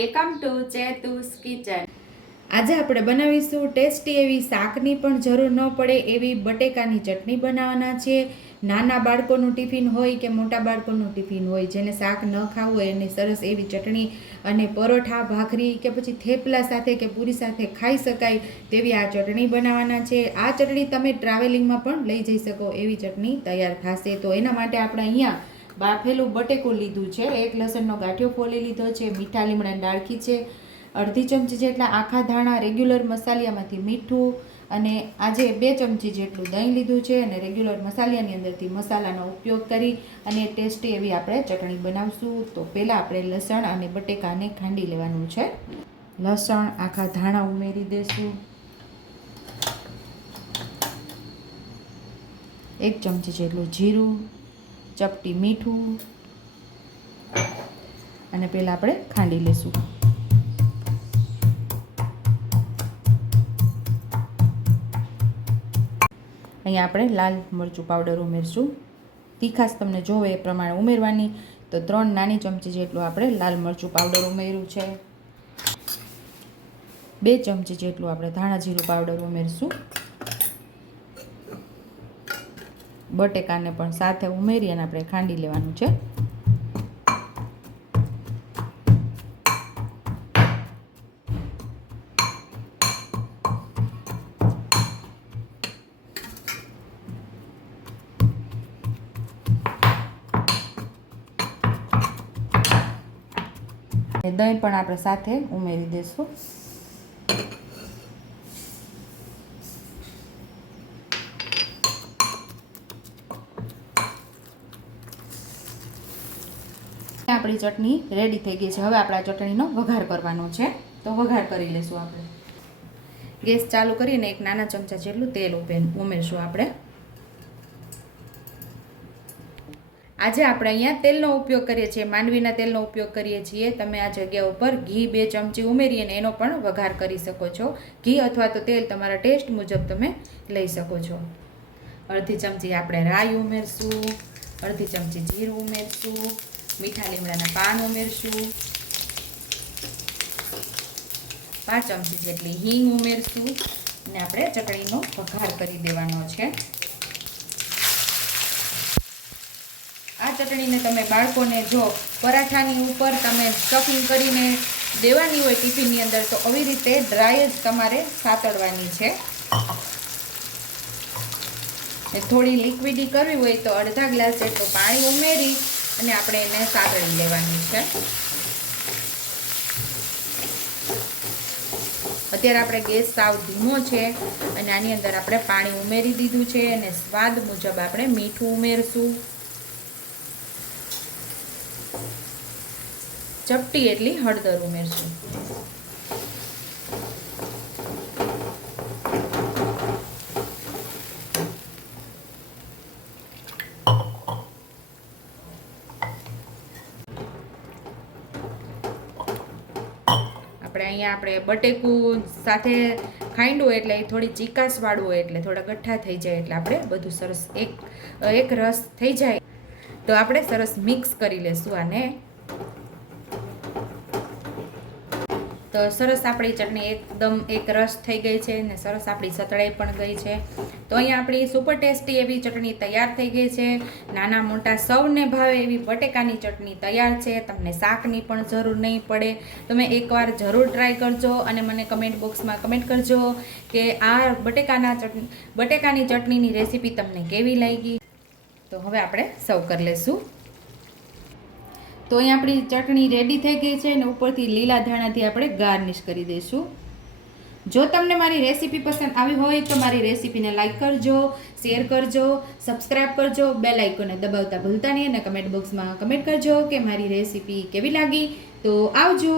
Welcome to ચેતુસ kitchen. આજે આપણે બનાવીશું ટેસ્ટી એવી શાકની પણ જરૂર ન પડે એવી બટેકાની ચટણી બનાવવાના છે। નાના બાળકોનું ટિફિન હોય કે મોટા બાળકોનું ટિફિન હોય, જેને શાક ન ખાવું હોય એને સરસ એવી ચટણી અને પરોઠા, ભાખરી કે પછી થેપલા સાથે કે પૂરી સાથે ખાઈ શકાય તેવી આ ચટણી બનાવવાના છે। આ ચટણી તમે ટ્રાવેલિંગમાં પણ લઈ જઈ શકો એવી ચટણી તૈયાર થશે। તો એના માટે આપણે અહીંયા બાફેલું બટેકું લીધું છે, એક લસણનો ગાંઠિયો ફોલી લીધો છે, મીઠા લીમડાની ડાળખી છે, અડધી ચમચી જેટલા આખા ધાણા, રેગ્યુલર મસાલિયામાંથી મીઠું, અને આજે 2 ચમચી જેટલું દહીં લીધું છે અને રેગ્યુલર મસાલિયાની અંદરથી મસાલાનો ઉપયોગ કરી અને ટેસ્ટી એવી આપણે ચટણી બનાવશું। તો પહેલાં આપણે લસણ અને બટેકાને ખાંડી લેવાનું છે। લસણ, આખા ધાણા ઉમેરી દઈશું, 1 ચમચી જેટલું જીરું, ચપટી મીઠું, અને પહેલાં આપણે ખાંડી લઈશું। અહીંયા આપણે લાલ મરચું પાવડર ઉમેરશું। તીખાશ તમને જોવે એ પ્રમાણે ઉમેરવાની। તો 3 નાની ચમચી જેટલું આપણે લાલ મરચું પાવડર ઉમેર્યું છે। 2 ચમચી જેટલું આપણે ધાણા જીરું પાવડર ઉમેરશું। બટેકાને પણ સાથે ઉમેરી અને આપણે ખાંડી લેવાનું છે। દહીં પણ આપણે સાથે ઉમેરી દઈશું। આપણી ચટણી રેડી થઈ ગઈ છે। હવે આપણે આ ચટણીનો વઘાર કરવાનો છે। તો વઘાર કરી લઈશું આપણે। ગેસ ચાલુ કરીને 1 નાના ચમચા જેટલું તેલ ઉમેરશું આપણે। આજે આપણે અહીંયા તેલનો ઉપયોગ કરીએ છીએ, માંડવીના તેલનો ઉપયોગ કરીએ છીએ। તમે આ જગ્યા ઉપર ઘી 2 ચમચી ઉમેરી અને એનો પણ વઘાર કરી શકો છો। ઘી અથવા તો તેલ તમારા ટેસ્ટ મુજબ તમે લઈ શકો છો। અડધી ચમચી આપણે રાઈ ઉમેરશું, અડધી ચમચી જીરું ઉમેરશું, મીઠા લીમડાના પાન ઉમેરશું, 5 ચમચી જેટલી હિંગ ઉમેરશું અને આપણે ચટણીનો વઘાર કરી દેવાનો છે। આ ચટણીને તમે બાળકોને જો પરાઠાની ઉપર તમે સ્ટફિંગ કરીને દેવાની હોય ટિફિનની અંદર, તો આવી રીતે ડ્રાય જ તમારે સાતળવાની છે। થોડી લિક્વિડી કરવી હોય તો અડધા ગ્લાસ જેટલું પાણી ઉમેરી અને આપણે એને સાતળી લેવાની છે। અત્યારે આપણે ગેસ સાવ ધીમો છે અને આની અંદર આપણે પાણી ઉમેરી દીધું છે અને સ્વાદ મુજબ આપણે મીઠું ઉમેરશું, ચપટી એટલી હળદર ઉમેરશું। આપણે બટેકું સાથે ખાંડવું એટલે થોડી ચીકાશવાળું હોય, એટલે થોડા ગઠ્ઠા થઈ જાય, એટલે આપણે બધું સરસ એક રસ થઈ જાય તો આપણે સરસ મિક્સ કરી લઈશું આને। તો સરસ આપણી ચટણી એકદમ એક રસ થઈ ગઈ છે ને સરસ આપણી સતળાઈ પણ ગઈ છે। તો અહીંયા આપણી સુપર ટેસ્ટી એવી ચટણી તૈયાર થઈ ગઈ છે। નાના મોટા સૌને ભાવે એવી બટેકાની ચટણી તૈયાર છે। તમને શાકની પણ જરૂર નહીં પડે। તમે એકવાર જરૂર ટ્રાય કરજો અને મને કમેન્ટ બોક્સમાં કમેન્ટ કરજો કે આ બટેકાની ચટણીની રેસીપી તમને કેવી લાગી। તો હવે આપણે સર્વ કરી લઈશું। તો અહીં આપણી ચટણી રેડી થઈ ગઈ છે અને ઉપરથી લીલા ધાણાથી આપણે ગાર્નિશ કરી દઈશું। જો તમને મારી રેસીપી પસંદ આવી હોય તો મારી રેસીપીને લાઈક કરજો, શેર કરજો, સબસ્ક્રાઈબ કરજો, બેલ આઇકોનને દબાવતા ભૂલતા નહીં અને કમેન્ટ બોક્સમાં કમેન્ટ કરજો કે મારી રેસીપી કેવી લાગી। તો આવજો।